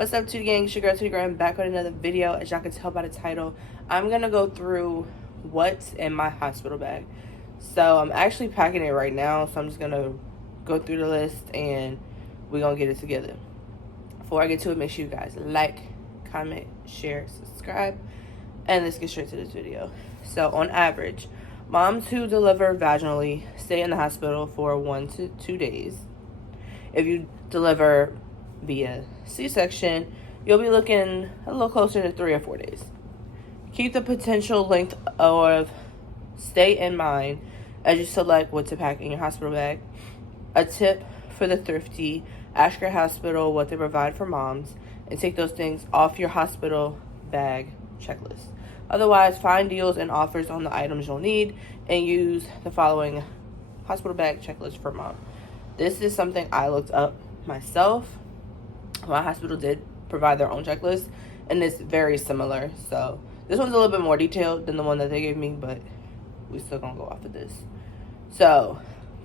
What's up, Tootie Gang? It's your girl Tootie Graham, back with another video. As y'all can tell by the title, I'm gonna go through what's in my hospital bag. So I'm actually packing it right now, so I'm just gonna go through the list and we're gonna get it together. Before I get to it, make sure you guys like, comment, share, subscribe, and let's get straight to this video. So on average, moms who deliver vaginally stay in the hospital for 1 to 2 days. If you deliver via C-section, you'll be looking a little closer to 3 or 4 days. Keep the potential length of stay in mind as you select what to pack in your hospital bag. A tip for the thrifty: ask your hospital what they provide for moms and take those things off your hospital bag checklist. Otherwise, find deals and offers on the items you'll need and use the following hospital bag checklist for mom. This is something I looked up myself. My hospital did provide their own checklist, and it's very similar. So this one's a little bit more detailed than the one that they gave me, but we still gonna go off of this. So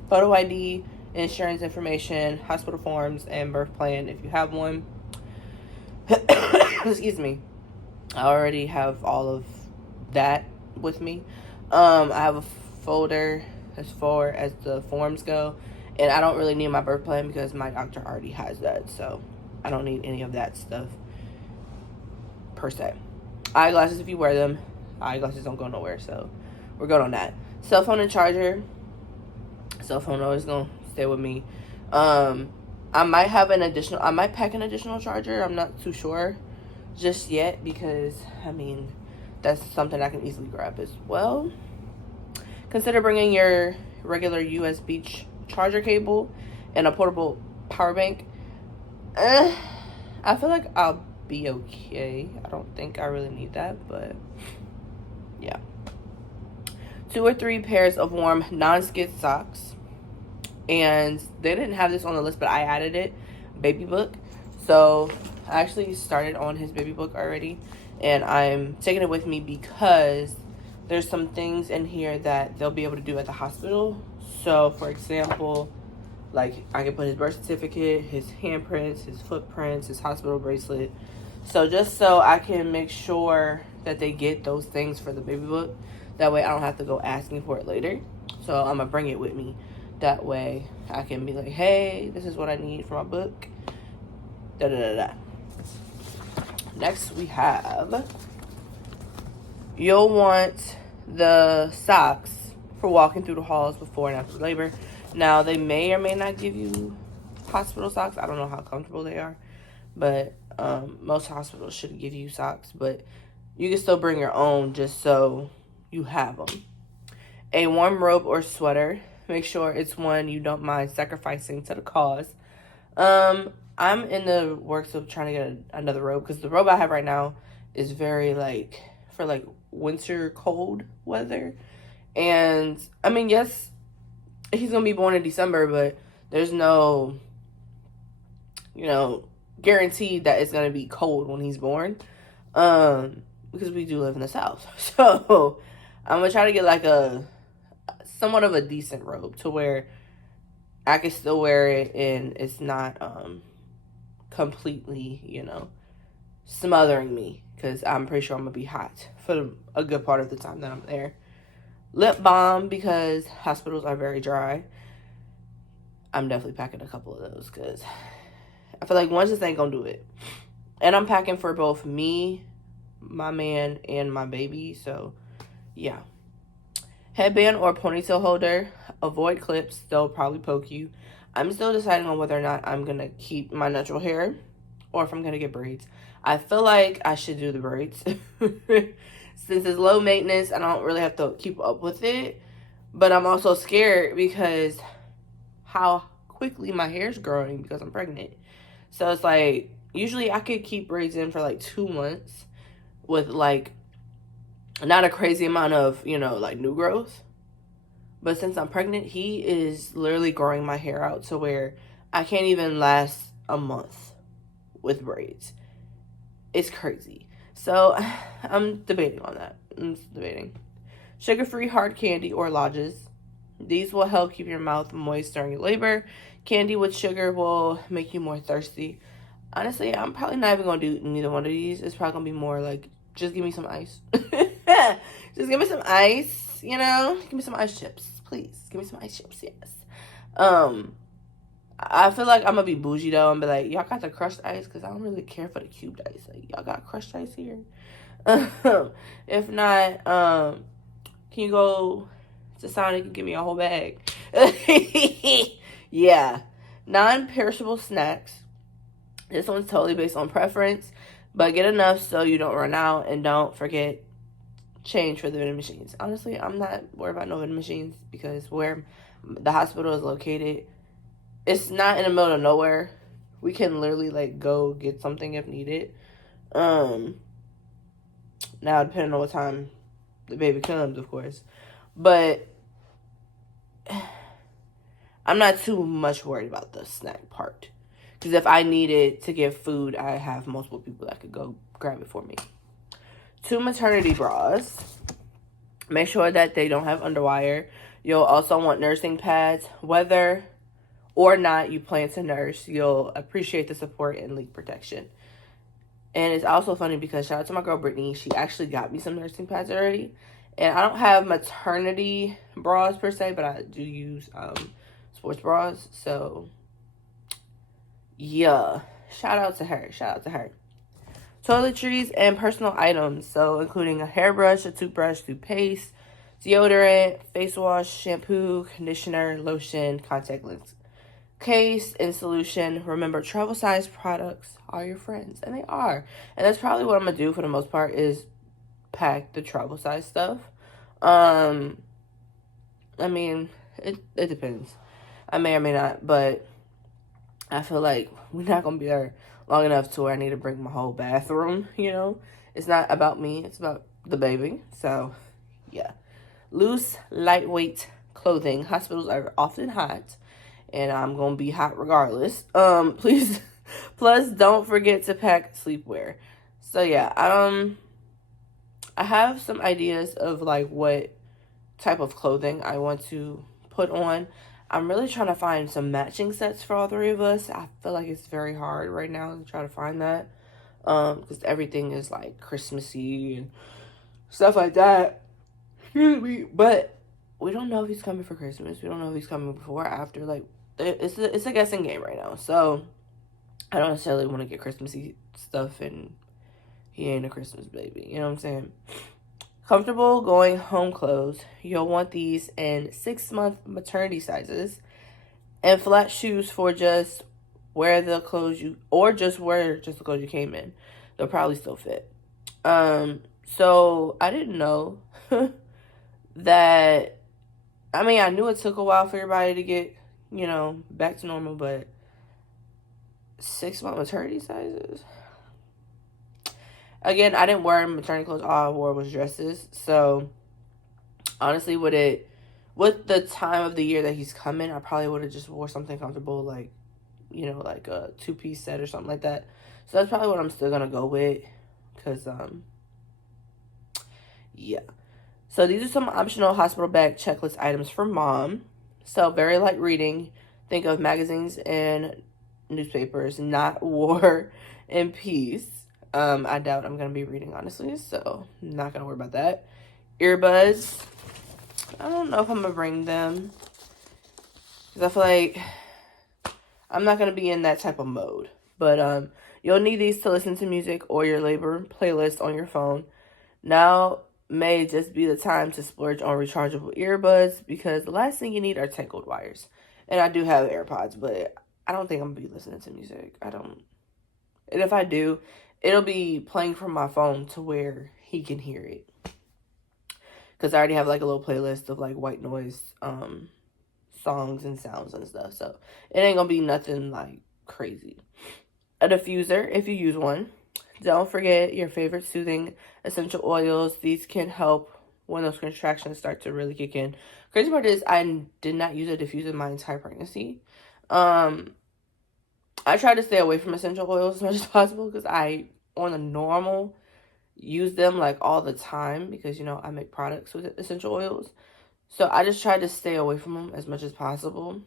photo ID, insurance information, hospital forms, and birth plan if you have one. Excuse me. I already have all of that with me. I have a folder as far as the forms go, and I don't really need my birth plan because my doctor already has that, so I don't need any of that stuff per se. Eyeglasses, if you wear them, eyeglasses don't go nowhere, so we're good on that. Cell phone and charger. Cell phone always gonna stay with me. I might pack an additional charger. I'm not too sure just yet because, I mean, that's something I can easily grab as well. Consider bringing your regular USB charger cable and a portable power bank. I feel like I'll be okay. I don't think I really need that, but yeah. 2 or 3 pairs of warm non-skid socks. And they didn't have this on the list, but I added it. Baby book. So I actually started on his baby book already, and I'm taking it with me because there's some things in here that they'll be able to do at the hospital. So for example, like I can put his birth certificate, his handprints, his footprints, his hospital bracelet. So just so I can make sure that they get those things for the baby book. That way I don't have to go asking for it later. So I'm gonna bring it with me. That way I can be like, hey, this is what I need for my book. Da da da da. Next we have, you'll want the socks for walking through the halls before and after labor. Now, they may or may not give you hospital socks. I don't know how comfortable they are, but most hospitals should give you socks, but you can still bring your own just so you have them. A warm robe or sweater. Make sure it's one you don't mind sacrificing to the cause. I'm in the works of trying to get another robe because the robe I have right now is very for winter cold weather. And I mean, yes, he's gonna be born in December, but there's no, guarantee that it's gonna be cold when he's born. Because we do live in the South. So I'm gonna try to get like a somewhat of a decent robe to where I can still wear it and it's not completely, smothering me, because I'm pretty sure I'm gonna be hot for a good part of the time that I'm there. Lip balm, because hospitals are very dry. I'm definitely packing a couple of those because I feel like one just ain't gonna do it. And I'm packing for both me, my man, and my baby, so yeah. Headband or ponytail holder. Avoid clips, they'll probably poke you. I'm still deciding on whether or not I'm gonna keep my natural hair or if I'm gonna get braids. I feel like I should do the braids since it's low maintenance. I don't really have to keep up with it, but I'm also scared because how quickly my hair's growing because I'm pregnant. So it's like, usually I could keep braids in for like 2 months with like not a crazy amount of, new growth. But since I'm pregnant, he is literally growing my hair out to where I can't even last a month with braids. It's crazy. So I'm debating on that. Sugar-free hard candy or lodges. These will help keep your mouth moist during your labor. Candy with sugar will make you more thirsty. Honestly, I'm probably not even gonna do neither one of these. It's probably gonna be more like, just give me some ice. Just give me some ice, you know? Give me some ice chips, please. Give me some ice chips, yes. I feel like I'm gonna be bougie though and be like, y'all got the crushed ice? Because I don't really care for the cubed ice. Like, y'all got crushed ice here? If not, can you go to Sonic and give me a whole bag? Yeah. Non-perishable snacks. This one's totally based on preference, but get enough so you don't run out, and don't forget change for the vending machines. Honestly, I'm not worried about no vending machines because where the hospital is located, it's not in the middle of nowhere. We can literally like go get something if needed. Now depending on what time the baby comes, of course, but I'm not too much worried about the snack part. Because if I needed to get food, I have multiple people that could go grab it for me. 2 maternity bras. Make sure that they don't have underwire. You'll also want nursing pads. Whether or not you plan to nurse, you'll appreciate the support and leak protection. And it's also funny because shout out to my girl Brittany. She actually got me some nursing pads already. And I don't have maternity bras per se, but I do use sports bras. So, yeah. Shout out to her. Shout out to her. Toiletries and personal items. So, including a hairbrush, a toothbrush, toothpaste, deodorant, face wash, shampoo, conditioner, lotion, contact lens case, in solution. Remember, travel size products are your friends, and they are. And that's probably what I'm gonna do for the most part, is pack the travel size stuff. I mean, it depends. I may or may not, but I feel like we're not gonna be there long enough to where I need to bring my whole bathroom, you know? It's not about me, it's about the baby. So yeah. Loose, lightweight clothing. Hospitals are often hot, and I'm gonna be hot regardless. Please, plus don't forget to pack sleepwear. So yeah, I have some ideas of like what type of clothing I want to put on. I'm really trying to find some matching sets for all three of us. I feel like it's very hard right now to try to find that, because everything is like Christmassy and stuff like that. But we don't know if he's coming for Christmas. We don't know if he's coming before or after. Like, it's a guessing game right now. So I don't necessarily want to get Christmassy stuff and he ain't a Christmas baby. You know what I'm saying? Comfortable going home clothes. You'll want these in 6-month maternity sizes, and flat shoes for just wear the clothes you, or just wear just the clothes you came in. They'll probably still fit. So I didn't know that. I mean, I knew it took a while for everybody to get, you know, back to normal, but 6-month maternity sizes. Again, I didn't wear maternity clothes. All I wore was dresses. So, honestly, with the time of the year that he's coming, I probably would have just wore something comfortable, like, you know, like a 2-piece set or something like that. So, that's probably what I'm still going to go with. Because, yeah. So, these are some optional hospital bag checklist items for mom. So, very light reading. Think of magazines and newspapers, not War and Peace. I doubt I'm going to be reading, honestly, so I'm not going to worry about that. Earbuds. I don't know if I'm going to bring them, because I feel like I'm not going to be in that type of mode. But you'll need these to listen to music or your labor playlist on your phone. Now may just be the time to splurge on rechargeable earbuds, because the last thing you need are tangled wires. And I do have AirPods, but I don't think I'm going to be listening to music. And if I do, it'll be playing from my phone to where he can hear it. Because I already have like a little playlist of like white noise songs and sounds and stuff. So it ain't going to be nothing like crazy. A diffuser, if you use one. Don't forget your favorite soothing essential oils. These can help when those contractions start to really kick in. Crazy part is I did not use a diffuser my entire pregnancy. I try to stay away from essential oils as much as possible, because I, on a normal, use them like all the time, because, you know, I make products with essential oils. So I just try to stay away from them as much as possible,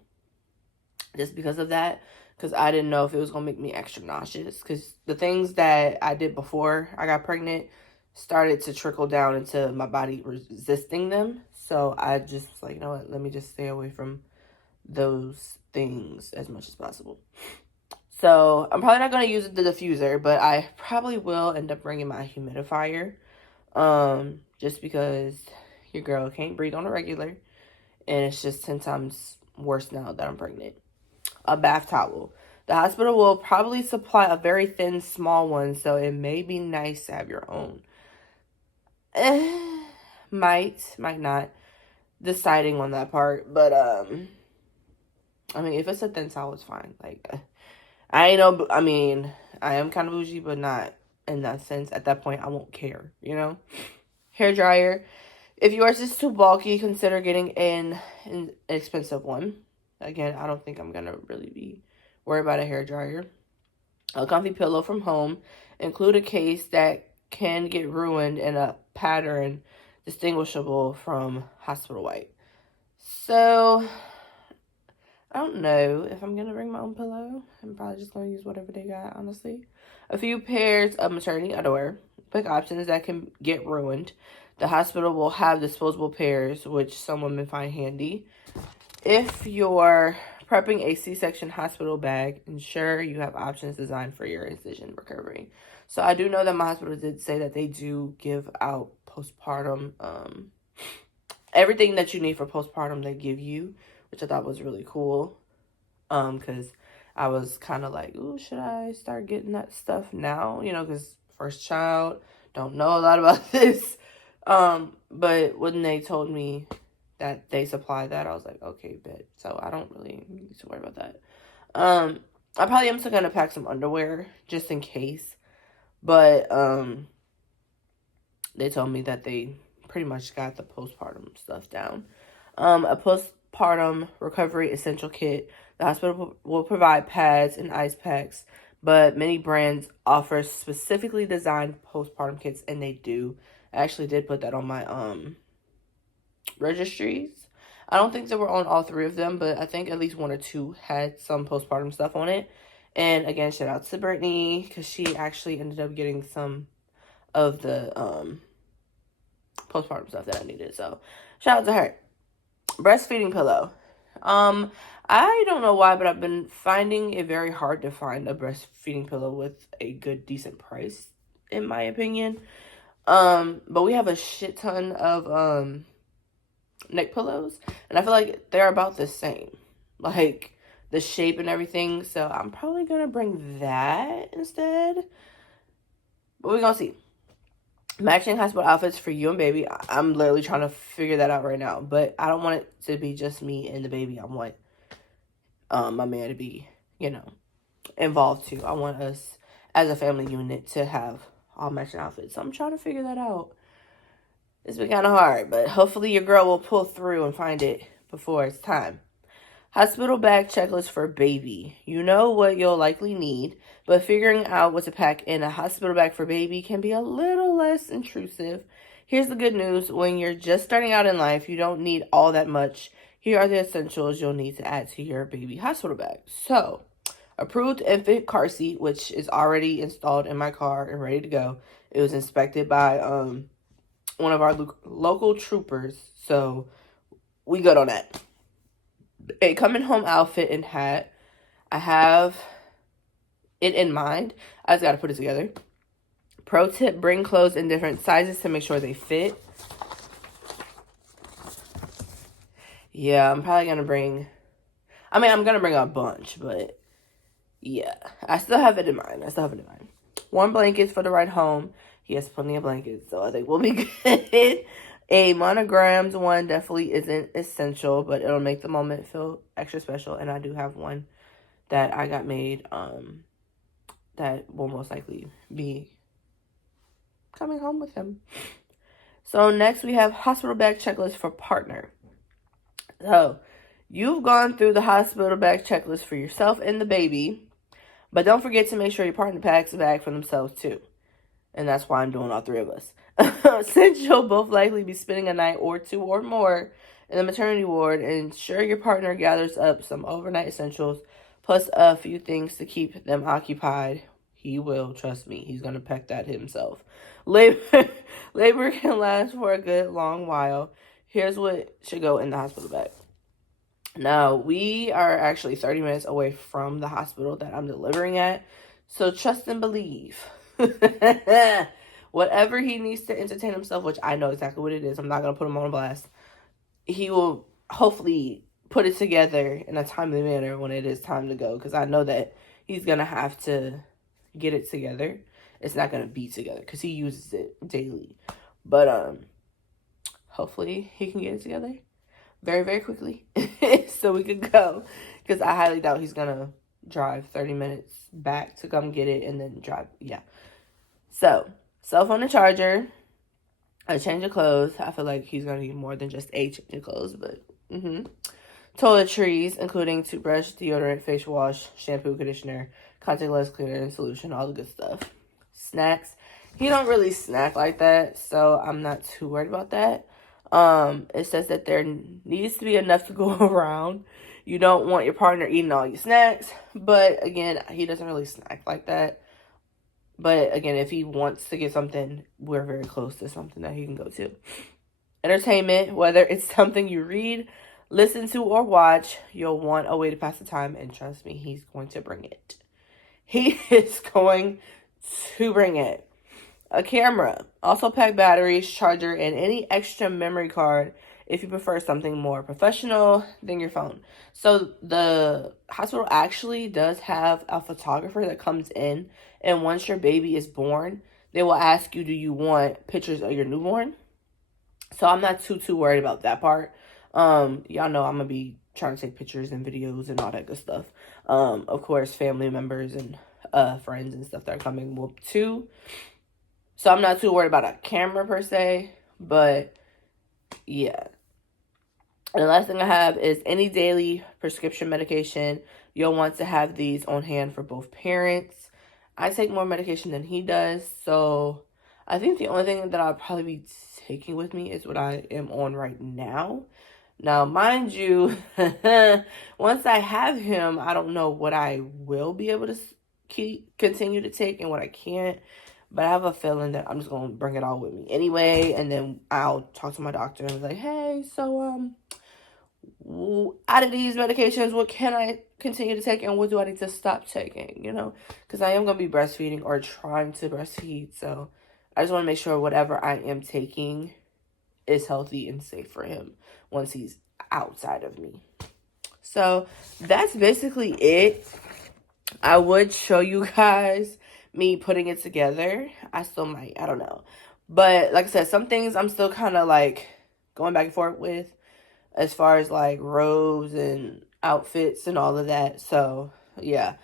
just because of that. because I didn't know if it was going to make me extra nauseous. Because the things that I did before I got pregnant started to trickle down into my body resisting them. So I just was like, you know what, let me just stay away from those things as much as possible. So I'm probably not going to use the diffuser, but I probably will end up bringing my humidifier. Just because your girl can't breathe on a regular. And it's just 10 times worse now that I'm pregnant. A bath towel. The hospital will probably supply a very thin, small one, so it may be nice to have your own. Might not. Deciding on that part, but I mean, if it's a thin towel, it's fine. Like, I know, I mean, I am kind of bougie, but not in that sense. At that point, I won't care, you know? Hair dryer. If yours is too bulky, consider getting an expensive one. Again, I don't think I'm going to really be worried about a hair dryer. A comfy pillow from home. Include a case that can get ruined and a pattern distinguishable from hospital white. So, I don't know if I'm going to bring my own pillow. I'm probably just going to use whatever they got, honestly. A few pairs of maternity underwear. Quick options that can get ruined. The hospital will have disposable pairs, which some women find handy. If you're prepping a C-section hospital bag, ensure you have options designed for your incision recovery. So I do know that my hospital did say that they do give out postpartum, everything that you need for postpartum they give you, which I thought was really cool. Because I was kind of like, ooh, should I start getting that stuff now? You know, because first child, don't know a lot about this. But when they told me that they supply that, I was like, okay, bet. So I don't really need to worry about that. I probably am still gonna pack some underwear just in case. But they told me that they pretty much got the postpartum stuff down. A postpartum recovery essential kit. The hospital will provide pads and ice packs, but many brands offer specifically designed postpartum kits, and they do. I actually did put that on my registries. I don't think they were on all three of them, but I think at least one or two had some postpartum stuff on it. And again, shout out to Brittany, because she actually ended up getting some of the postpartum stuff that I needed. So shout out to her. Breastfeeding pillow. I don't know why, but I've been finding it very hard to find a breastfeeding pillow with a good, decent price, in my opinion. But we have a shit ton of neck pillows, and I feel like they're about the same, like the shape and everything. So I'm probably gonna bring that instead. But we're gonna see. Matching hospital outfits for you and baby. I'm literally trying to figure that out right now, but I don't want it to be just me and the baby. I want my man to be, you know, involved too. I want us as a family unit to have all matching outfits. So I'm trying to figure that out. It's been kind of hard, but hopefully your girl will pull through and find it before it's time. Hospital bag checklist for baby. You know what you'll likely need, but figuring out what to pack in a hospital bag for baby can be a little less intrusive. Here's the good news. When you're just starting out in life, you don't need all that much. Here are the essentials you'll need to add to your baby hospital bag. So, approved infant car seat, which is already installed in my car and ready to go. It was inspected by one of our local troopers, so we good on that. A coming home outfit and hat. I have it in mind. I just got to put it together. Pro tip, bring clothes in different sizes to make sure they fit. Yeah, I'm probably going to bring... I'm going to bring a bunch, but yeah. I still have it in mind. Warm blankets for the ride home. He has plenty of blankets, so I think we'll be good. A monogrammed one definitely isn't essential, but it'll make the moment feel extra special. And I do have one that I got made that will most likely be coming home with him. So next we have hospital bag checklist for partner. So you've gone through the hospital bag checklist for yourself and the baby, but don't forget to make sure your partner packs a bag for themselves too. And that's why I'm doing all three of us. Since you'll both likely be spending a night or two or more in the maternity ward, ensure your partner gathers up some overnight essentials. plus a few things to keep them occupied. He will, trust me. He's going to pack that himself. Labor, labor can last for a good long while. Here's what should go in the hospital bag. Now, we are actually 30 minutes away from the hospital that I'm delivering at. So trust and believe. Whatever he needs to entertain himself, which I know exactly what it is. I'm not going to put him on a blast. He will hopefully put it together in a timely manner when it is time to go. Because I know that he's going to have to get it together. It's not going to be together because he uses it daily. But hopefully he can get it together very, very quickly so we could go, because I highly doubt he's gonna drive 30 minutes back to come get it and then drive. Yeah. So, cell phone and charger, a change of clothes. I feel like he's gonna need more than just a change of clothes, but toiletries, including toothbrush, deodorant, facial wash, shampoo, conditioner, contact lens cleaner, and solution, all the good stuff. Snacks. He don't really snack like that, so I'm not too worried about that. It says that there needs to be enough to go around. You don't want your partner eating all your snacks, but again, he doesn't really snack like that. But again, if he wants to get something, we're very close to something that he can go to. Entertainment, whether it's something you read, listen to, or watch, you'll want a way to pass the time, and trust me, he's going to bring it. He is going to bring it. A camera. Also pack batteries, charger, and any extra memory card if you prefer something more professional than your phone. So the hospital actually does have a photographer that comes in, and once your baby is born, they will ask you, do you want pictures of your newborn? So I'm not too worried about that part. Y'all know I'm gonna be trying to take pictures and videos and all that good stuff. Of course, family members and friends and stuff that are coming will too. So I'm not too worried about a camera per se, but yeah. And the last thing I have is any daily prescription medication. You'll want to have these on hand for both parents. I take more medication than he does, so I think the only thing that I'll probably be taking with me is what I am on right now. Now, mind you, once I have him, I don't know what I will be able to continue to take and what I can't. But I have a feeling that I'm just going to bring it all with me anyway. And then I'll talk to my doctor and be like, hey, so out of these medications, what can I continue to take and what do I need to stop taking, you know? Because I am going to be breastfeeding or trying to breastfeed. So I just want to make sure whatever I am taking is healthy and safe for him once he's outside of me. So that's basically it. I would show you guys me putting it together. I still might, I don't know. But like I said, some things I'm still kind of like going back and forth with as far as like robes and outfits and all of that. So yeah.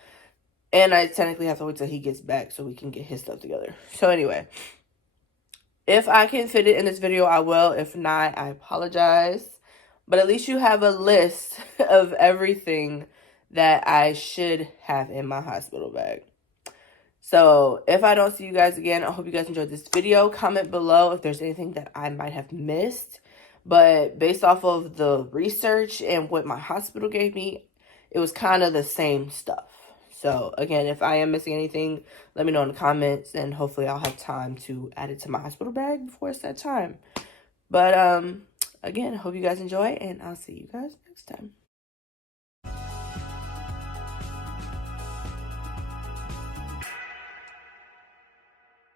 And I technically have to wait till he gets back so we can get his stuff together. So anyway, if I can fit it in this video, I will. If not, I apologize. But at least you have a list of everything that I should have in my hospital bag. So if I don't see you guys again, I hope you guys enjoyed this video. Comment below if there's anything that I might have missed. But based off of the research and what my hospital gave me, it was kind of the same stuff. So again, if I am missing anything, let me know in the comments. And hopefully I'll have time to add it to my hospital bag before it's that time. But again, hope you guys enjoy. And I'll see you guys next time.